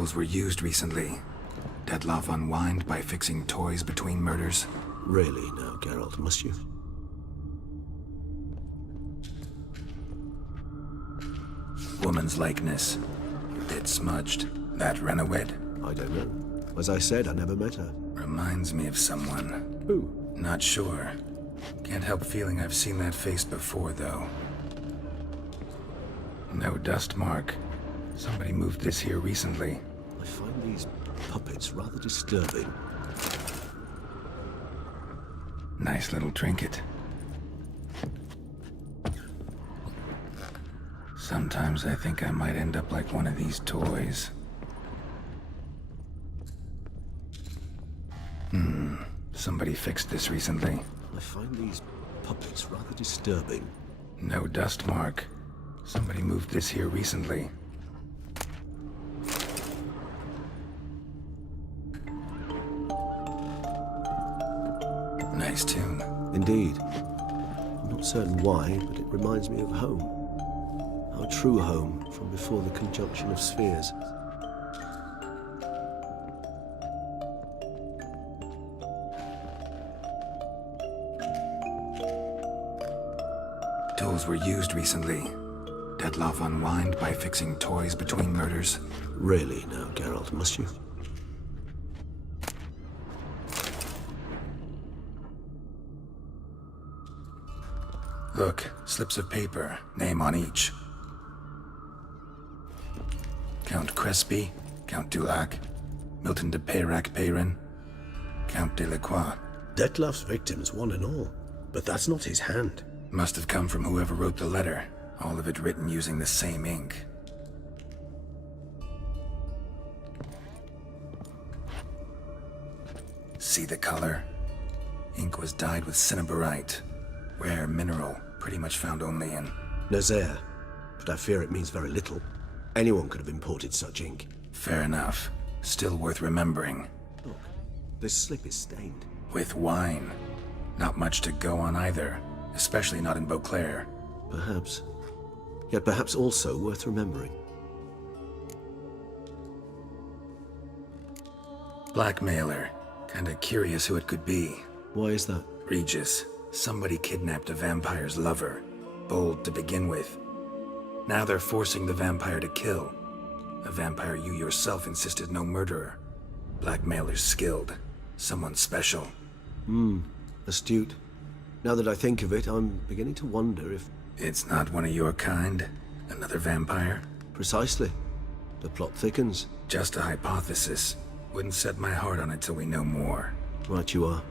Tools were used recently. Detlef unwind by fixing toys between murders. Really now, Geralt, must you? Woman's likeness. Bit smudged. That Renowed? I don't know. As I said, I never met her. Reminds me of someone. Who? Not sure. Can't help feeling I've seen that face before, though. No dust mark. Somebody moved this here recently. I find these puppets rather disturbing. Nice little trinket. Sometimes I think I might end up like one of these toys. Somebody fixed this recently. I find these puppets rather disturbing. No dust mark. Somebody moved this here recently. Nice tune. Indeed. I'm not certain why, but it reminds me of home. Our true home from before the conjunction of spheres. Tools were used recently. Detlef unwind by fixing toys between murders. Really now, Geralt, must you? Look, slips of paper, name on each. Count Crespi, Count Dulac, Milton de Peyrac-Peyrin, Count Delacroix. Detlef's victims, one and all. But that's not his hand. Must have come from whoever wrote the letter, all of it written using the same ink. See the color? Ink was dyed with cinnabarite, rare mineral, pretty much found only in Nazaire. But I fear it means very little. Anyone could have imported such ink. Fair enough. Still worth remembering. Look, this slip is stained. With wine. Not much to go on either, especially not in Beauclair. Perhaps. Yet perhaps also worth remembering. Blackmailer. Kinda curious who it could be. Why is that? Regis. Somebody kidnapped a vampire's lover. Bold to begin with. Now they're forcing the vampire to kill. A vampire you yourself insisted no murderer. Blackmailer's skilled. Someone special. Astute. Now that I think of it, I'm beginning to wonder if... It's not one of your kind? Another vampire? Precisely. The plot thickens. Just a hypothesis. Wouldn't set my heart on it till we know more. Right you are.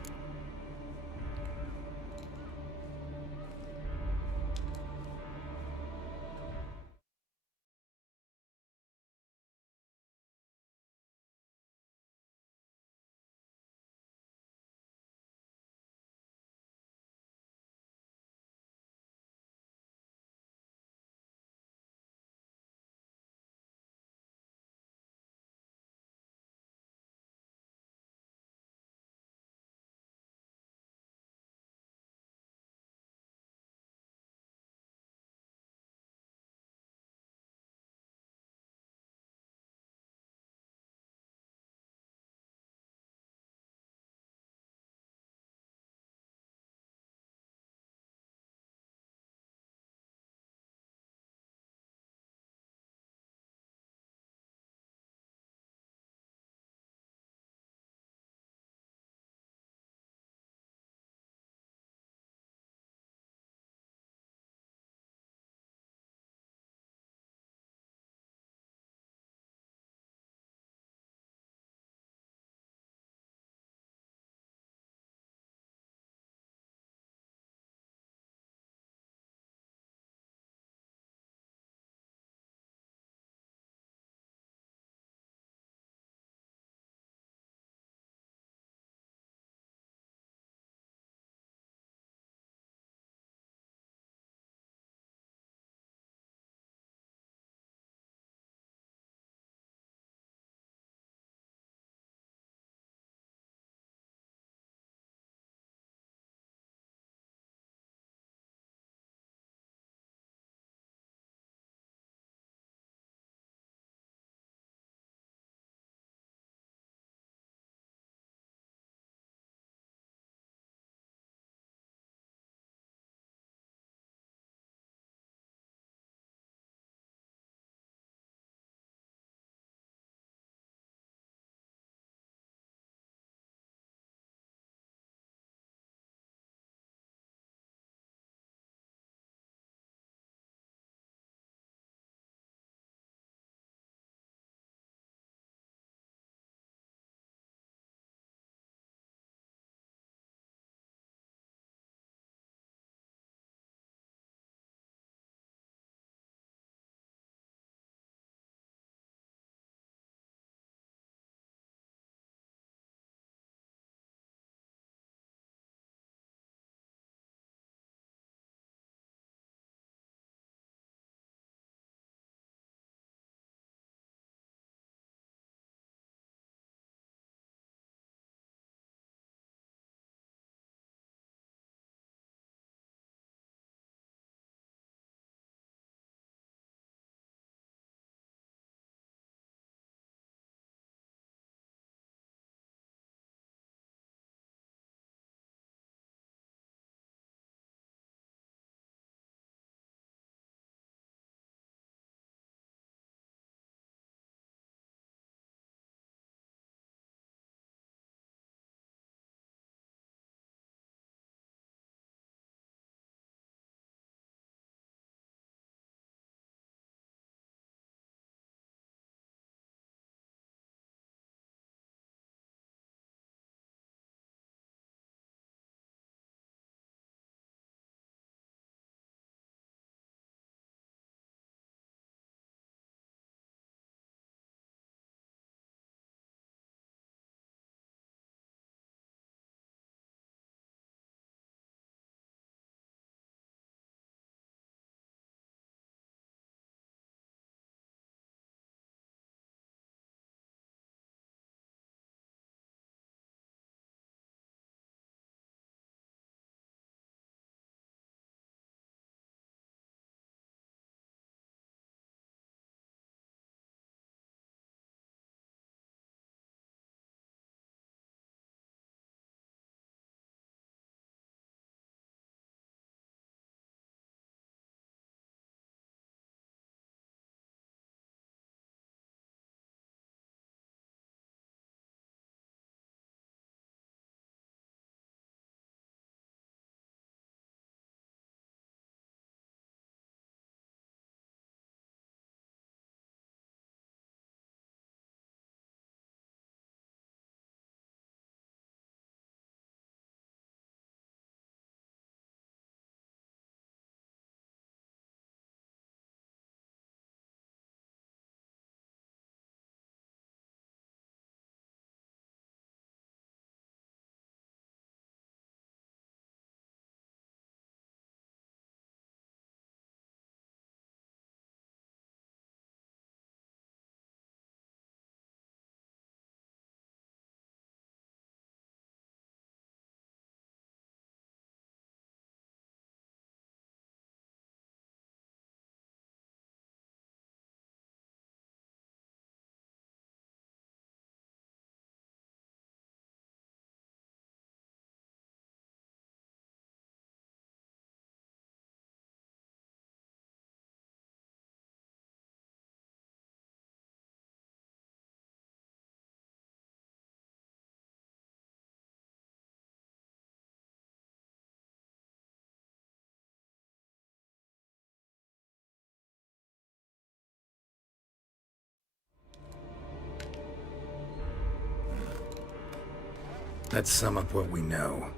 Let's sum up what we know.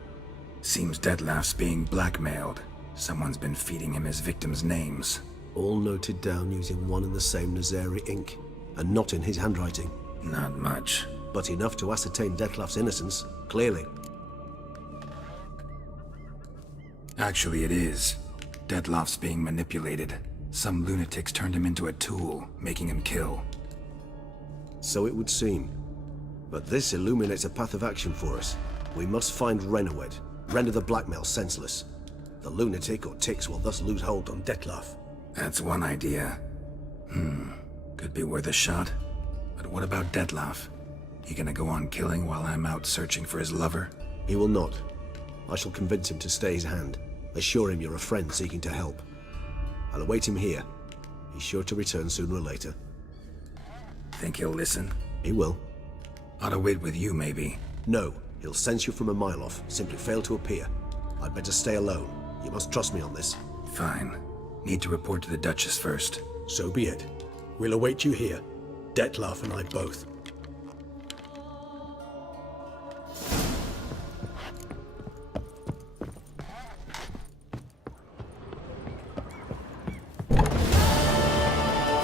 Seems Detlef's being blackmailed. Someone's been feeding him his victims' names. All noted down using one and the same Nazari ink, and not in his handwriting. Not much. But enough to ascertain Detlef's innocence, clearly. Actually, it is. Detlef's being manipulated. Some lunatics turned him into a tool, making him kill. So it would seem. But this illuminates a path of action for us. We must find Renowed, render the blackmail senseless. The lunatic or ticks will thus lose hold on Detlef. That's one idea. Could be worth a shot. But what about Detlef? He gonna go on killing while I'm out searching for his lover? He will not. I shall convince him to stay his hand. Assure him you're a friend seeking to help. I'll await him here. He's sure to return sooner or later. Think he'll listen? He will. Ought to wait with you, maybe. No, he'll sense you from a mile off. Simply fail to appear. I'd better stay alone. You must trust me on this. Fine. Need to report to the Duchess first. So be it. We'll await you here. Detlef and I both.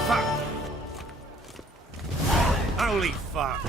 Fuck! Holy fuck!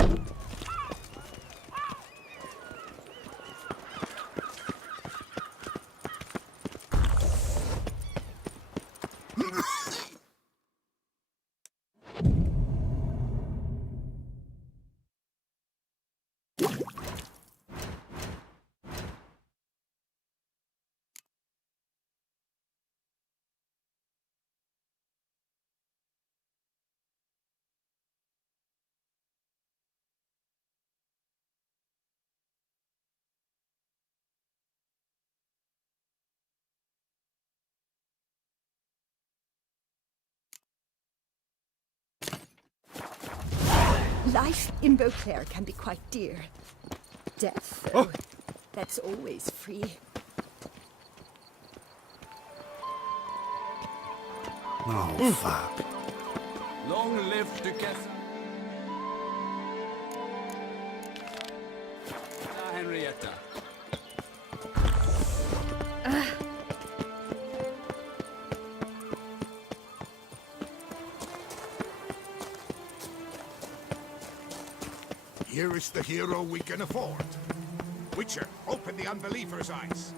Life in Beauclair can be quite dear. Death, though, that's always free. Oh, fuck. Long live Duchess. Henrietta. Here is the hero we can afford. Witcher, open the unbeliever's eyes.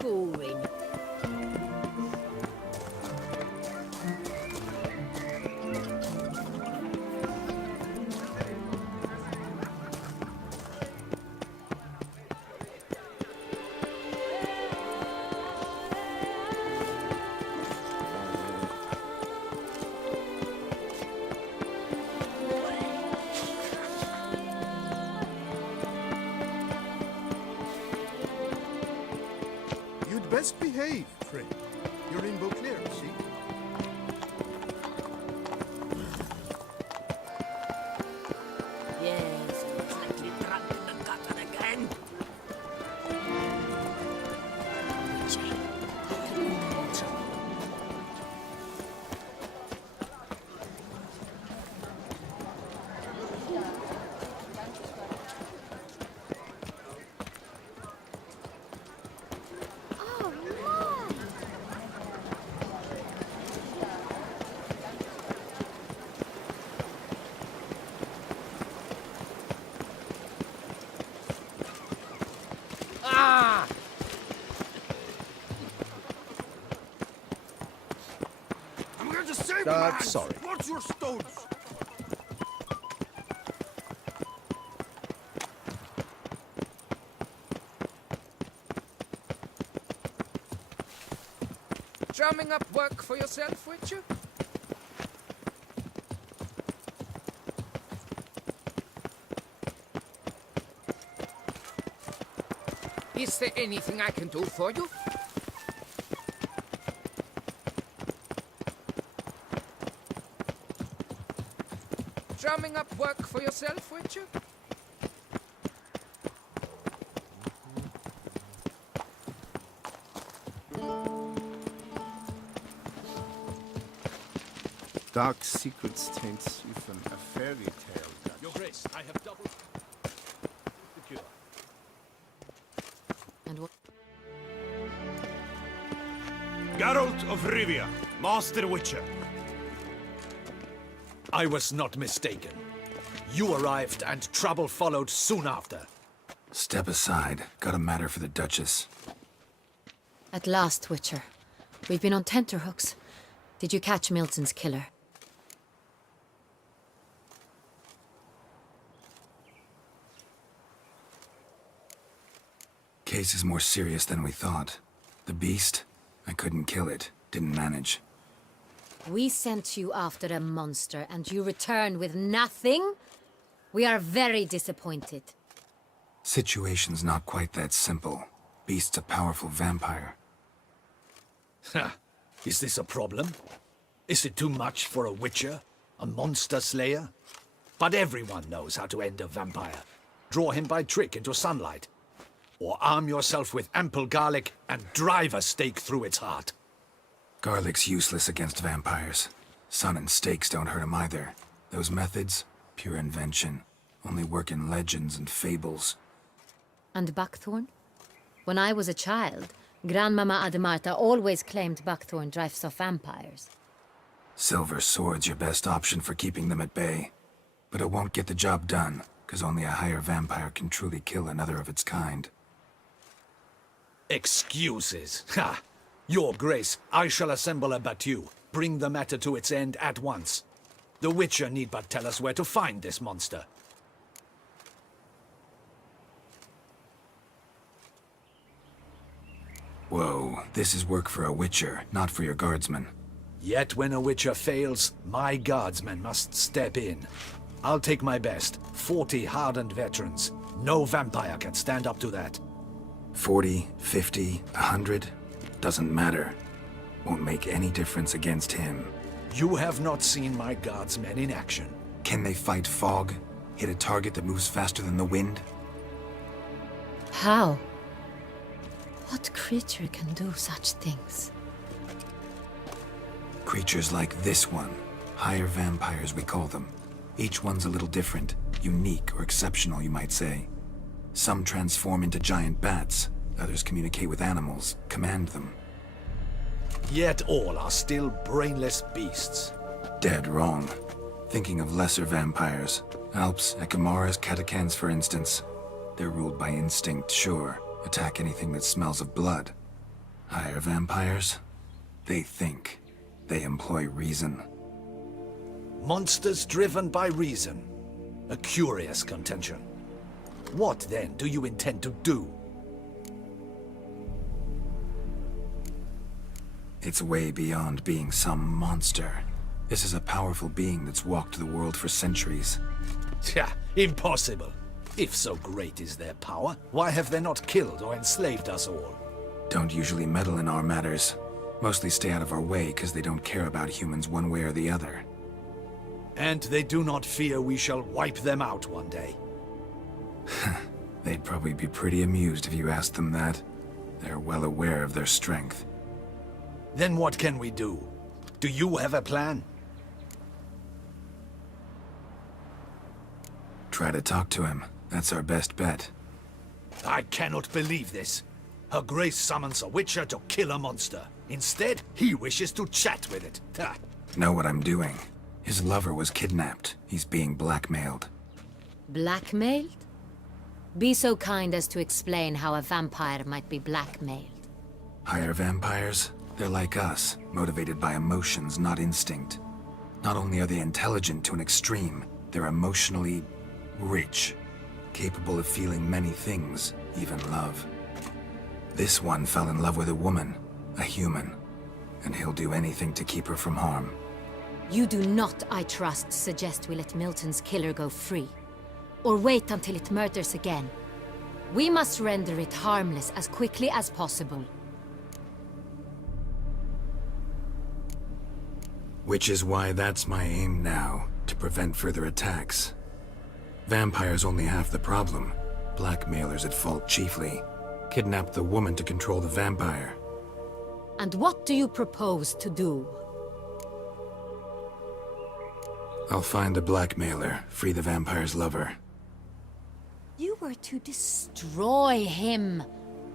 Boring. You'd best behave, friend. You're in Beauclair, see? Yes, it's like you're drunk in the gutter again. I'm going to save my hands. Sorry. Watch your stones. Drumming up work for yourself, Witcher? Is there anything I can do for you? Drumming up work for yourself, Witcher? Dark secrets taints even a fairy tale. Your Grace, I have doubled the cure. And what? Geralt of Rivia, Master Witcher. I was not mistaken. You arrived and trouble followed soon after. Step aside. Got a matter for the Duchess. At last, Witcher. We've been on tenterhooks. Did you catch Milton's killer? Case is more serious than we thought. The beast? I couldn't kill it. Didn't manage. We sent you after a monster, and you return with nothing? We are very disappointed. Situation's not quite that simple. Beast's a powerful vampire. Ha! Is this a problem? Is it too much for a witcher? A monster slayer? But everyone knows how to end a vampire. Draw him by trick into sunlight. Or arm yourself with ample garlic and drive a stake through its heart. Garlic's useless against vampires. Sun and stakes don't hurt him either. Those methods, pure invention. Only work in legends and fables. And buckthorn? When I was a child, Grandmama Ademarta always claimed buckthorn drives off vampires. Silver sword's your best option for keeping them at bay. But it won't get the job done, because only a higher vampire can truly kill another of its kind. Excuses. Ha! Your Grace, I shall assemble a battue. Bring the matter to its end at once. The Witcher need but tell us where to find this monster. Whoa, this is work for a Witcher, not for your guardsmen. Yet when a Witcher fails, my guardsmen must step in. I'll take my best. 40 hardened veterans. No vampire can stand up to that. 40, 50, 100? Doesn't matter. Won't make any difference against him. You have not seen my guardsmen in action. Can they fight fog? Hit a target that moves faster than the wind? How? What creature can do such things? Creatures like this one. Higher vampires, we call them. Each one's a little different. Unique or exceptional, you might say. Some transform into giant bats. Others communicate with animals, command them. Yet all are still brainless beasts. Dead wrong. Thinking of lesser vampires. Alps, Ekamaras, Catacans, for instance. They're ruled by instinct, sure. Attack anything that smells of blood. Higher vampires? They think. They employ reason. Monsters driven by reason. A curious contention. What, then, do you intend to do? It's way beyond being some monster. This is a powerful being that's walked the world for centuries. Tja, impossible. If so great is their power, why have they not killed or enslaved us all? Don't usually meddle in our matters. Mostly stay out of our way because they don't care about humans one way or the other. And they do not fear we shall wipe them out one day. They'd probably be pretty amused if you asked them that. They're well aware of their strength. Then what can we do? Do you have a plan? Try to talk to him. That's our best bet. I cannot believe this. Her Grace summons a Witcher to kill a monster. Instead, he wishes to chat with it. Ha. Know what I'm doing. His lover was kidnapped. He's being blackmailed. Blackmailed? Be so kind as to explain how a vampire might be blackmailed. Higher vampires? They're like us, motivated by emotions, not instinct. Not only are they intelligent to an extreme, they're emotionally rich, capable of feeling many things, even love. This one fell in love with a woman, a human. and he'll do anything to keep her from harm. You do not, I trust, suggest we let Milton's killer go free. Or wait until it murders again. We must render it harmless as quickly as possible. Which is why that's my aim now, to prevent further attacks. Vampires only half the problem. Blackmailers at fault chiefly. Kidnap the woman to control the vampire. And what do you propose to do? I'll find the blackmailer, free the vampire's lover. You were to destroy him,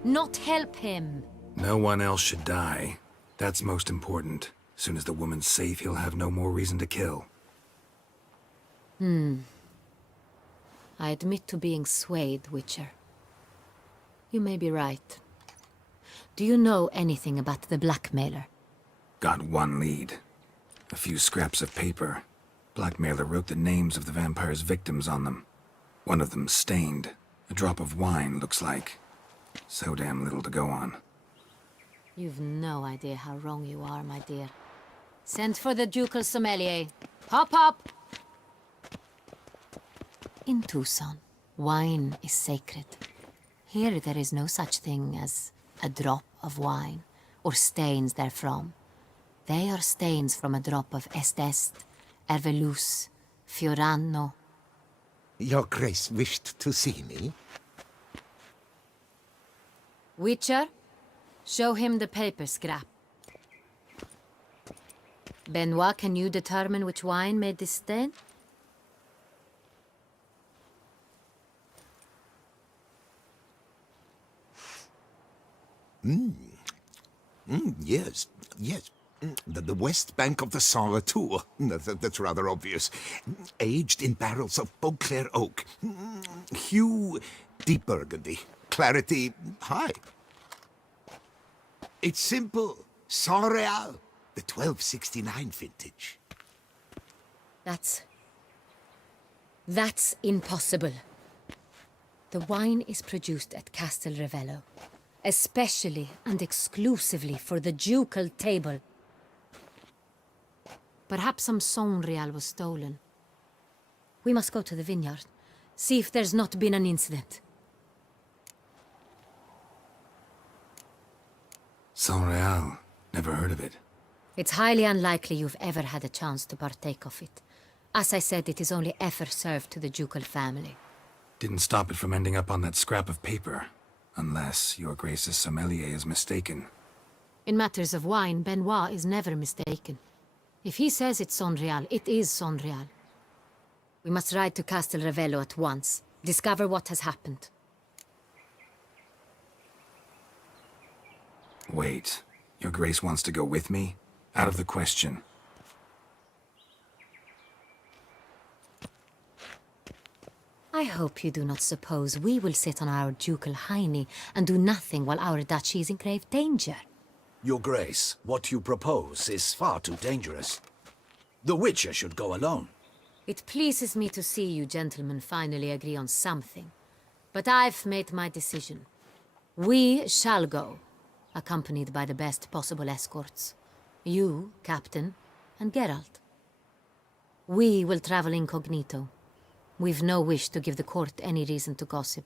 not help him. No one else should die. That's most important. Soon as the woman's safe, he'll have no more reason to kill. I admit to being swayed, Witcher. You may be right. Do you know anything about the blackmailer? Got one lead. A few scraps of paper. Blackmailer wrote the names of the vampire's victims on them. One of them stained. A drop of wine, looks like. So damn little to go on. You've no idea how wrong you are, my dear. Send for the ducal sommelier. Hop, hop! In Tucson, wine is sacred. Here there is no such thing as a drop of wine, or stains therefrom. They are stains from a drop of Est, Ervelus, Fiorano. Your Grace wished to see me? Witcher, show him the paper scrap. Benoit, can you determine which wine made this stain? Yes, yes. The west bank of the Saint Latour. That's rather obvious. Aged in barrels of Beauclair oak. Hue, deep burgundy. Clarity, high. It's simple. Saint Real, the 1269 vintage. That's impossible. The wine is produced at Castel Ravello, especially and exclusively for the ducal table. Perhaps some Saint Real was stolen. We must go to the vineyard, see if there's not been an incident. Saint Real. Never heard of it. It's highly unlikely you've ever had a chance to partake of it. As I said, it is only ever served to the ducal family. Didn't stop it from ending up on that scrap of paper. Unless your Grace's sommelier is mistaken. In matters of wine, Benoit is never mistaken. If he says it's Saint Real, it is Saint Real. We must ride to Castel Ravello at once. Discover what has happened. Wait. Your Grace wants to go with me? Out of the question. I hope you do not suppose we will sit on our ducal hiney and do nothing while our duchy is in grave danger. Your Grace, what you propose is far too dangerous. The Witcher should go alone. It pleases me to see you gentlemen finally agree on something. But I've made my decision. We shall go, accompanied by the best possible escorts. You, Captain, and Geralt. We will travel incognito. We've no wish to give the court any reason to gossip.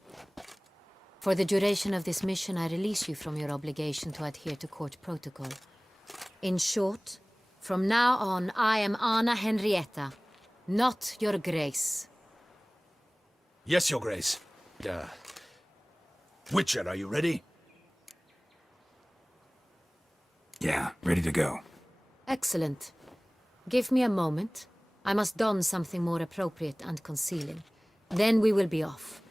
For the duration of this mission, I release you from your obligation to adhere to court protocol. In short, from now on, I am Anna Henrietta, not your Grace. Yes, Your Grace. Witcher, are you ready? Yeah, ready to go. Excellent. Give me a moment. I must don something more appropriate and concealing. Then we will be off.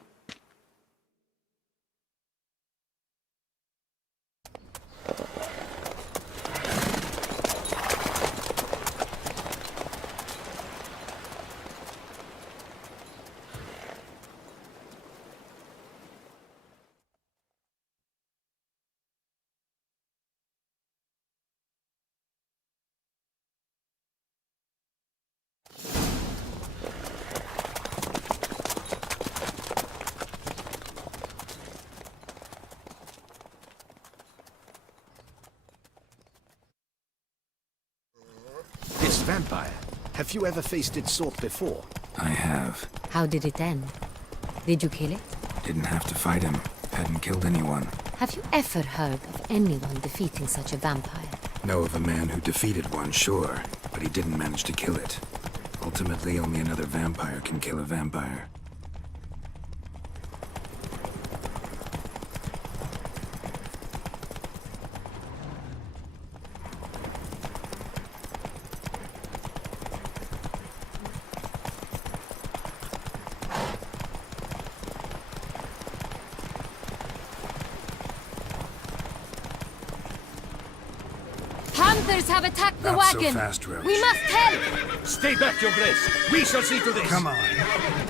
vampire. Have you ever faced its sort before? I have. How did it end? Did you kill it? Didn't have to fight him. Hadn't killed anyone. Have you ever heard of anyone defeating such a vampire? Know of a man who defeated one, sure, but he didn't manage to kill it. Ultimately, only another vampire can kill a vampire. Hunters have attacked the Not so wagon! fast, Roach. We must help! Stay back, your grace. We shall see to this. Come on.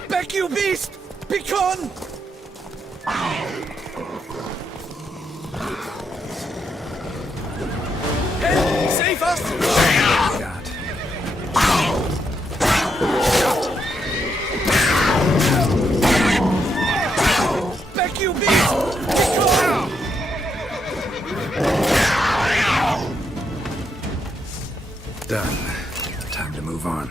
Back, you beast! Begone! Help! Save us! God. Back, you beast! Begone! Done. Time to move on.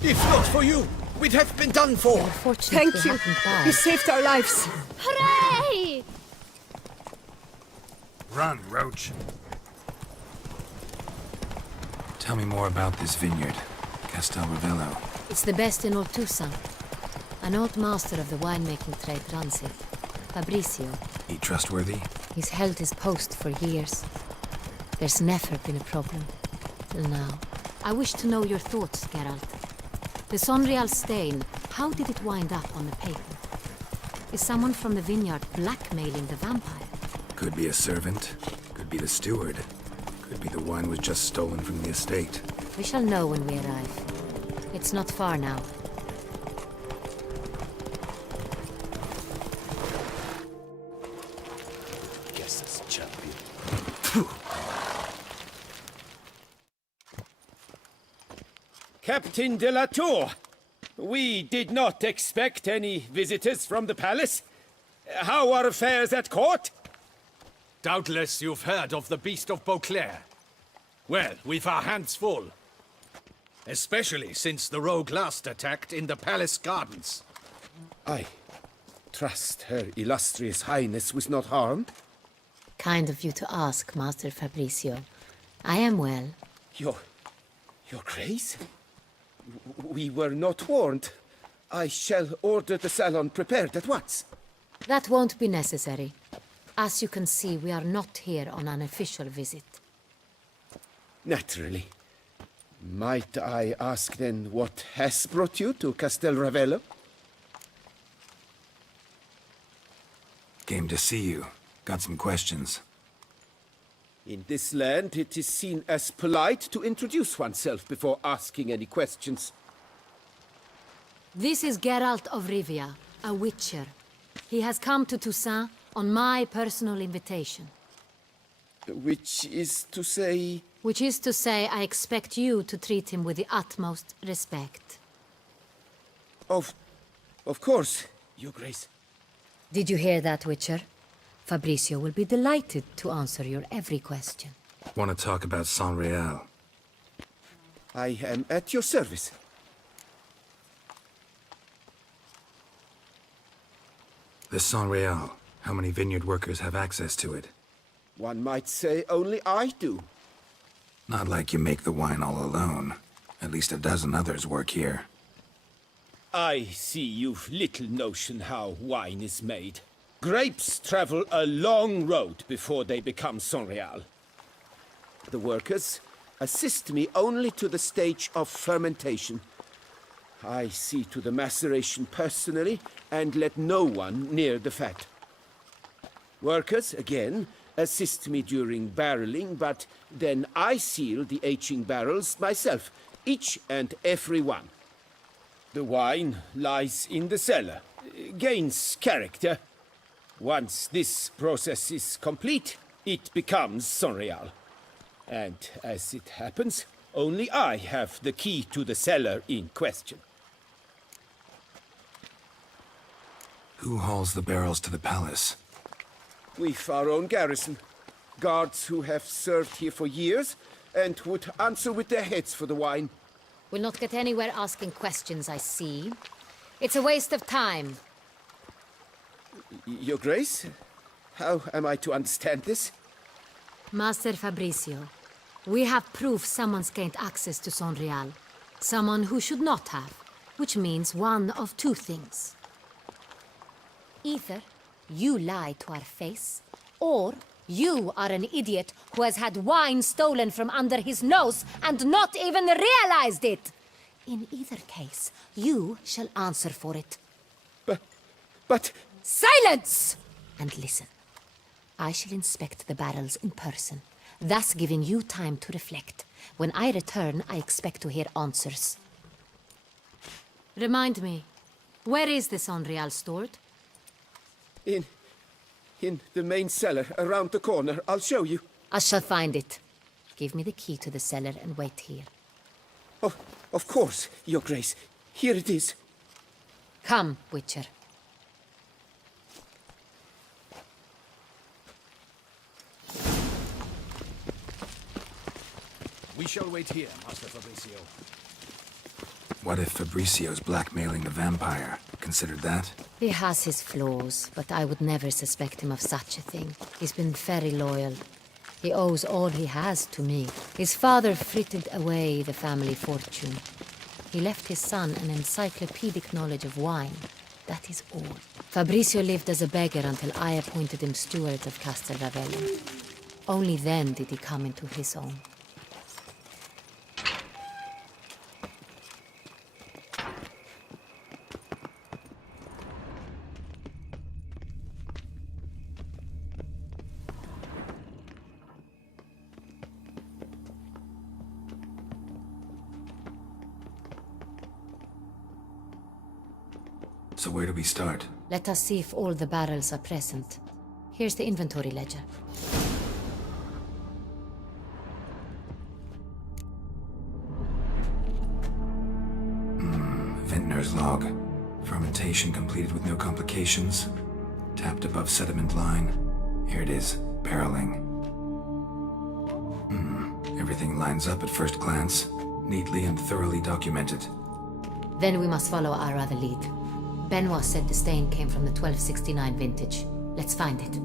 If not for you, we'd have been done for. Fortunately, Thank you. happened by. You saved our lives. Hooray! Run, Roach. Tell me more about this vineyard, Castel Ravello. It's the best in all Toussaint. An old master of the winemaking trade runs it. Fabricio. He trustworthy? He's held his post for years. There's never been a problem. Till now. I wish to know your thoughts, Geralt. The Sonreal stain, how did it wind up on the paper? Is someone from the vineyard blackmailing the vampire? Could be a servant. Could be the steward. Could be the wine was just stolen from the estate. We shall know when we arrive. It's not far now. Guess this champion. Captain de la Tour, we did not expect any visitors from the palace. How are affairs at court? Doubtless you've heard of the Beast of Beauclair. Well, we've our hands full. Especially since the rogue last attacked in the palace gardens. I trust Her Illustrious Highness was not harmed. Kind of you to ask, Master Fabricio. I am well. Your Grace? We were not warned. I shall order the salon prepared at once. That won't be necessary. As you can see, we are not here on an official visit. Naturally. Might I ask then what has brought you to Castel Ravello? Came to see you. Got some questions. In this land, it is seen as polite to introduce oneself before asking any questions. This is Geralt of Rivia, a witcher. He has come to Toussaint on my personal invitation. Which is to say... Which is to say, I expect you to treat him with the utmost respect. Of course, Your Grace. Did you hear that, Witcher? Fabricio will be delighted to answer your every question. Want to talk about Sonreal? I am at your service. The Sonreal. How many vineyard workers have access to it? One might say only I do. Not like you make the wine all alone. At least a dozen others work here. I see you've little notion how wine is made. Grapes travel a long road before they become Sonreal. The workers assist me only to the stage of fermentation. I see to the maceration personally and let no one near the fat. Workers, again, assist me during barreling, but then I seal the aging barrels myself, each and every one. The wine lies in the cellar, gains character. Once this process is complete, it becomes Sonreal. And as it happens, only I have the key to the cellar in question. Who hauls the barrels to the palace? We've our own garrison. Guards who have served here for years, and would answer with their heads for the wine. We'll not get anywhere asking questions, I see. It's a waste of time. Your Grace? How am I to understand this? Master Fabricio, we have proof someone's gained access to Sonreal. Someone who should not have, which means one of two things. Either you lie to our face, or you are an idiot who has had wine stolen from under his nose and not even realized it. In either case, you shall answer for it. But... Silence! And listen. I shall inspect the barrels in person, thus giving you time to reflect. When I return, I expect to hear answers. Remind me, where is this Sonreal stored? In the main cellar, around the corner. I'll show you. I shall find it. Give me the key to the cellar and wait here. Oh, of course, Your Grace. Here it is. Come, Witcher. We shall wait here, Master Fabricio. What if Fabricio's blackmailing the vampire? Considered that? He has his flaws, but I would never suspect him of such a thing. He's been very loyal. He owes all he has to me. His father frittered away the family fortune. He left his son an encyclopedic knowledge of wine. That is all. Fabricio lived as a beggar until I appointed him steward of Castel Ravello. Only then did he come into his own. So where do we start? Let us see if all the barrels are present. Here's the inventory ledger. Vintner's log. Fermentation completed with no complications. Tapped above sediment line. Here it is. Barreling. Everything lines up at first glance. Neatly and thoroughly documented. Then we must follow our other lead. Benoit said the stain came from the 1269 vintage. Let's find it.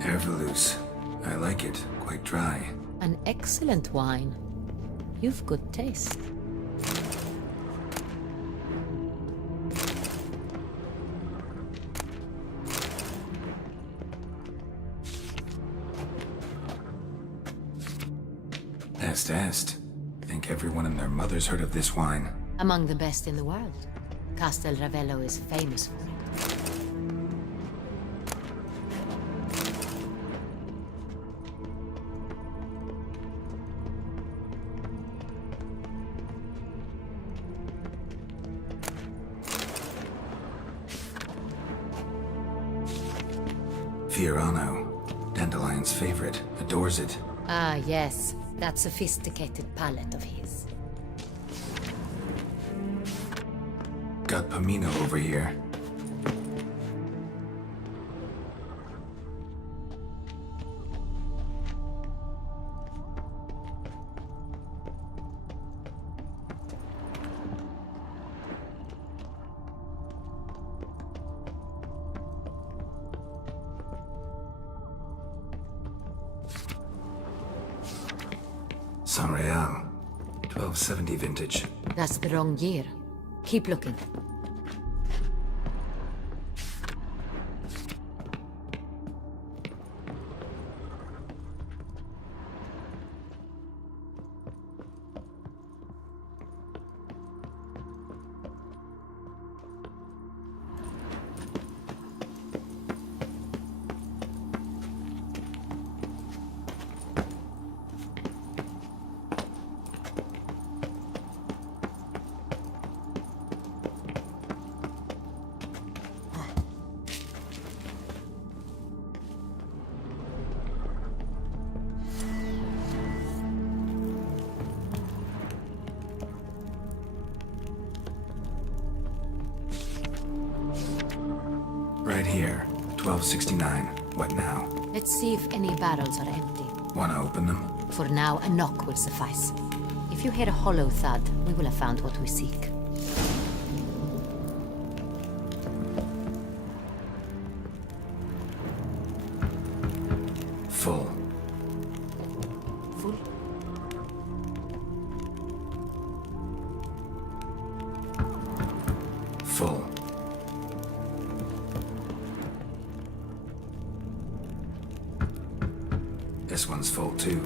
Herveloos. I like it. Quite dry. An excellent wine. You've good taste. Est. Think everyone and their mother's heard of this wine. Among the best in the world. Castel Ravello is famous for it. Fiorano. Dandelion's favorite. Adores it. Ah, yes. That sophisticated palate of his. Got Pomino over here. Sonreal. 1270 vintage. That's the wrong year. Keep looking. Right here. 1269. What now? Let's see if any barrels are empty. Wanna open them? For now, a knock will suffice. If you hear a hollow thud, we will have found what we seek. Full. Full? Full. This one's full too.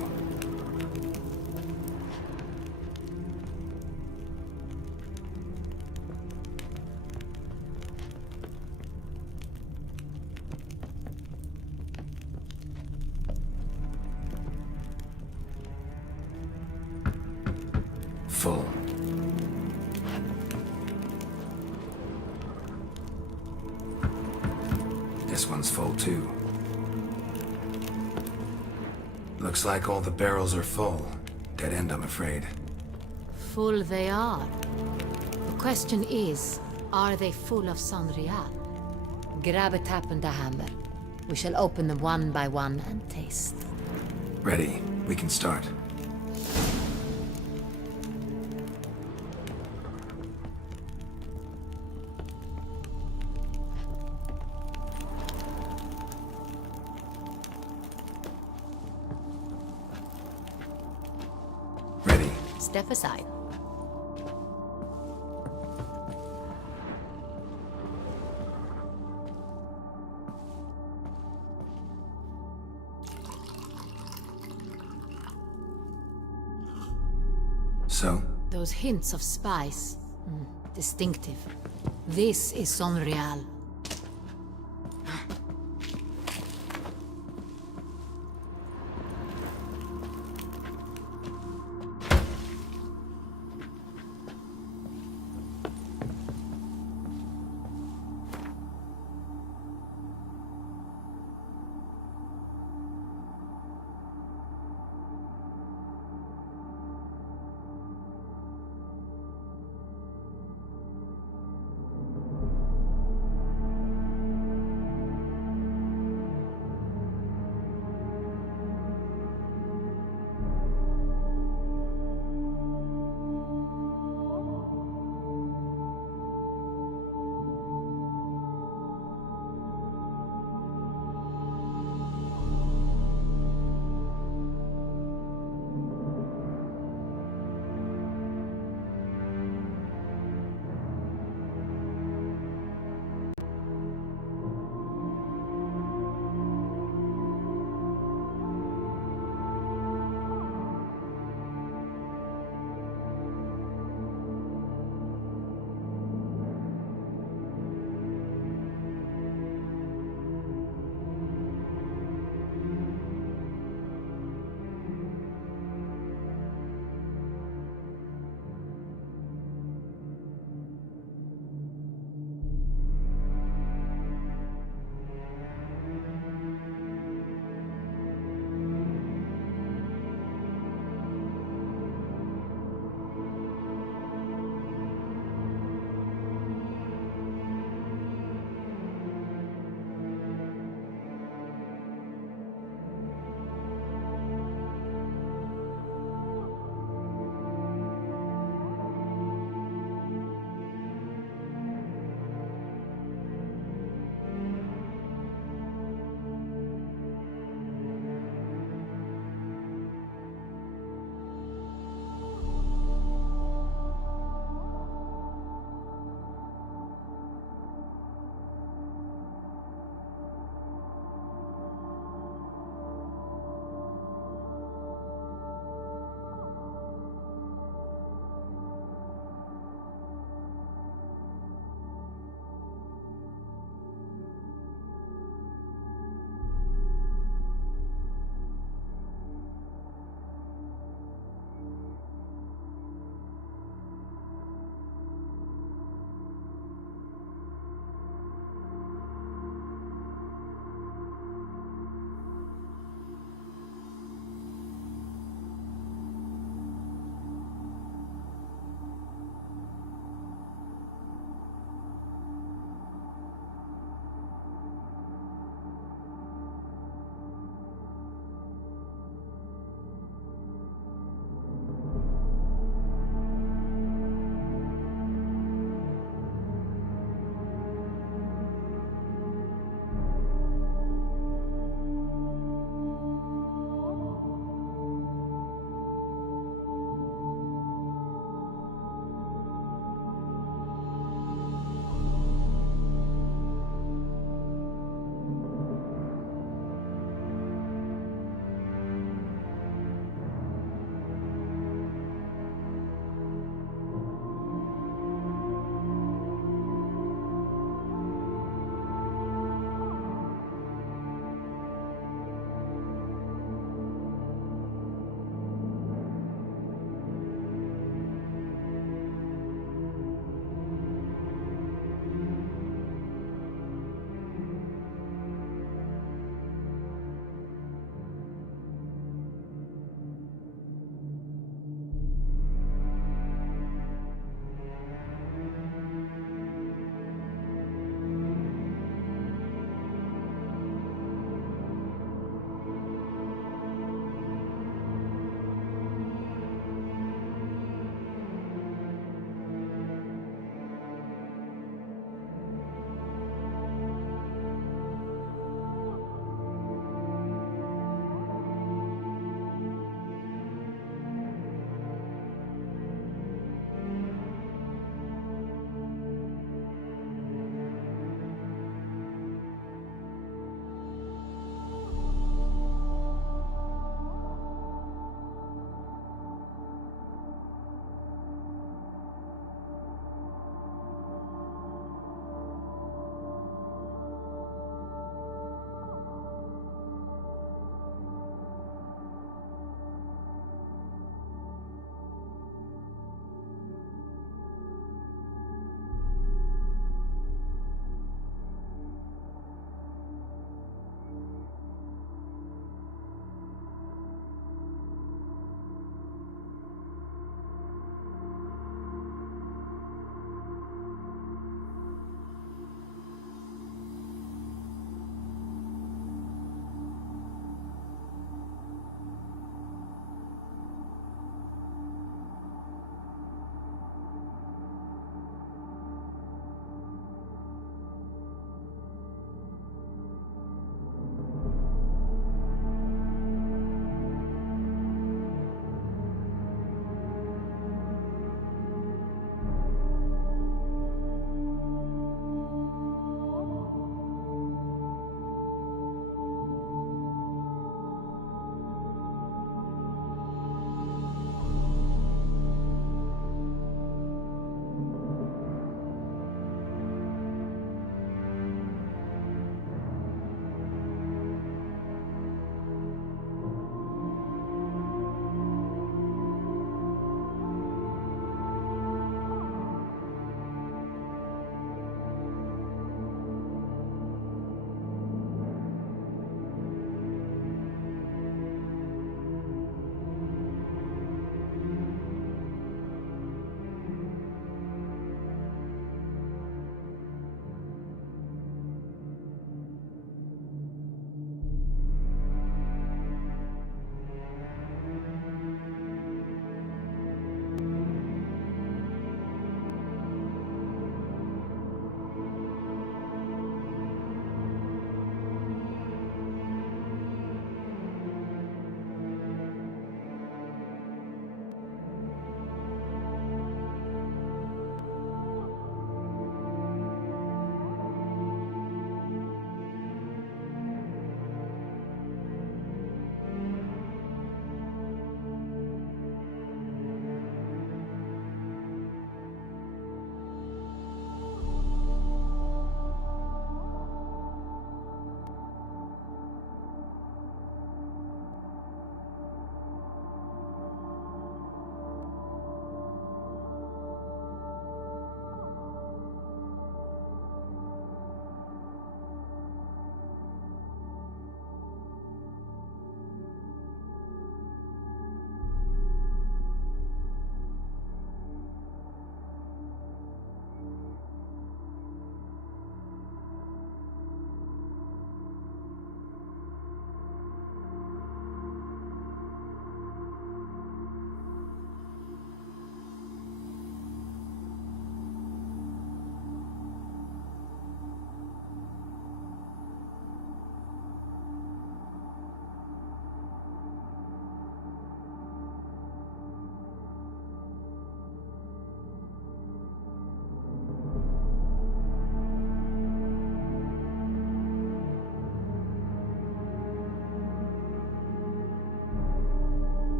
Full. This one's full too. Looks like all the barrels are full. Dead end, I'm afraid. Full they are. The question is, are they full of Sanrial? Grab a tap and a hammer. We shall open them one by one and taste. Ready. We can start. Ready. Step aside. So? Those hints of spice. Distinctive. This is Sonreal.